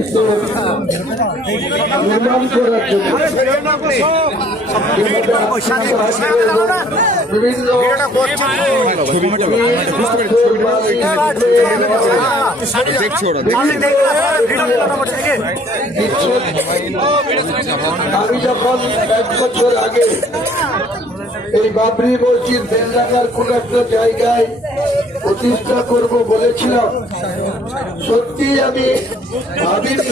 মসজিদ নির্মাণ করার জন্য বিভিন্ন আমি যখন 1 বছর আগে এই বাবরি মসজিদ বেলডাঙ্গার কোন একটা জায়গায় প্রতিষ্ঠা করব বলেছিলাম, সত্যি আমি ভাবিনি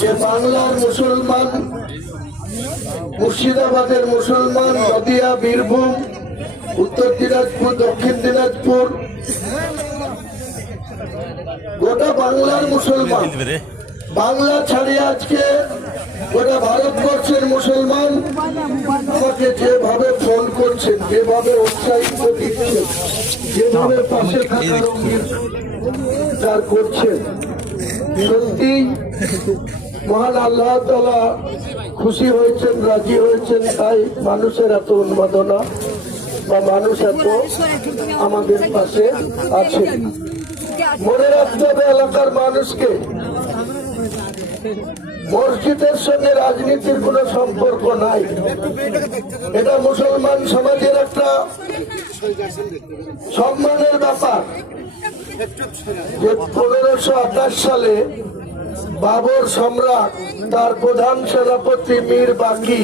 যে বাংলার মুসলমান, মুর্শিদাবাদের মুসলমান, নদিয়া, বীরভূম, উত্তর দিনাজপুর, দক্ষিণ দিনাজপুর, গোটা বাংলার মুসলমান, বাংলা ছাড়িয়ে আজকে গোটা ভারতবর্ষের মুসলমান আমাকে যেভাবে ফোন করছেন, যেভাবে উৎসাহিত দিচ্ছেন, যেভাবে পাশে থাকার অঙ্গীকার করছেন, সত্যি মহান আল্লাহ তাআলা খুশি হয়েছেন, রাজি হয়েছেন। তাই মানুষের এত উন্মাদনা বা মানুষ এত আমাদের পাশে আছে। মনে রাখতে হবে এলাকার মানুষকে, মসজিদের সঙ্গে রাজনীতির কোনো সম্পর্ক নাই। এটা মুসলমান সমাজের একটা সম্মানের ব্যাপার যে 1528 সালে বাবর সম্রাট তার প্রধান সেনাপতি মীর বাকি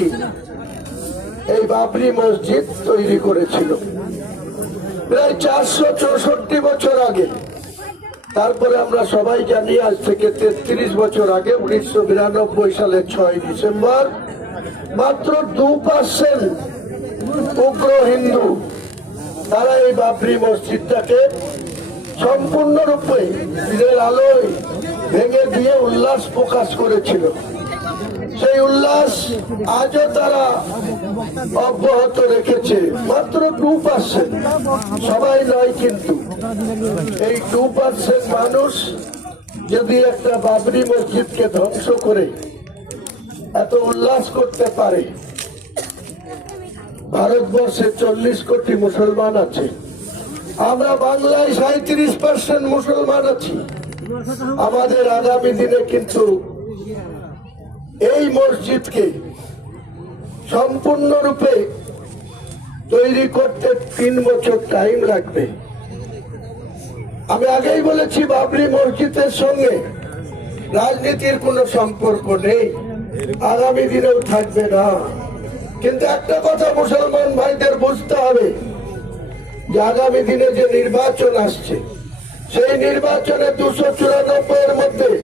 এই বাবরি মসজিদ তৈরি করেছিল প্রায় 464 বছর আগে। তারপরে আমরা সবাই জানি আজ থেকে 33 বছর আগে 1992 সালের 6 ডিসেম্বর মাত্র 2% উগ্র হিন্দু তারা এই বাবরি মসজিদটাকে সম্পূর্ণরূপে দিনের আলোয় ভেঙে দিয়ে উল্লাস প্রকাশ করেছিল। সেই উল্লাস আজও তারা অব্যাহত রেখেছে। মাত্র 2%, সবাই নয় কিন্তু। এই 2% মানুষ যদি একটা বাবরি মসজিদকে ধ্বংস করে এত উল্লাস করতে পারে, ভারতবর্ষে 40 কোটি মুসলমান আছে, আমরা বাংলায় 37% মুসলমান আছি। আমাদের আগামী দিনে কিন্তু এই মসজিদকে সম্পূর্ণরূপে তৈরি করতে 3 বছর টাইম লাগবে। আমি আগেই বলেছি বাবরি মসজিদের সঙ্গে রাজনীতির কোনো সম্পর্ক নেই, আগামী দিনেও থাকবে না। কিন্তু একটা কথা মুসলমান ভাইদের বুঝতে হবে যে আগামী দিনে যে নির্বাচন আসছে, সেই নির্বাচনে 294 এর মধ্যে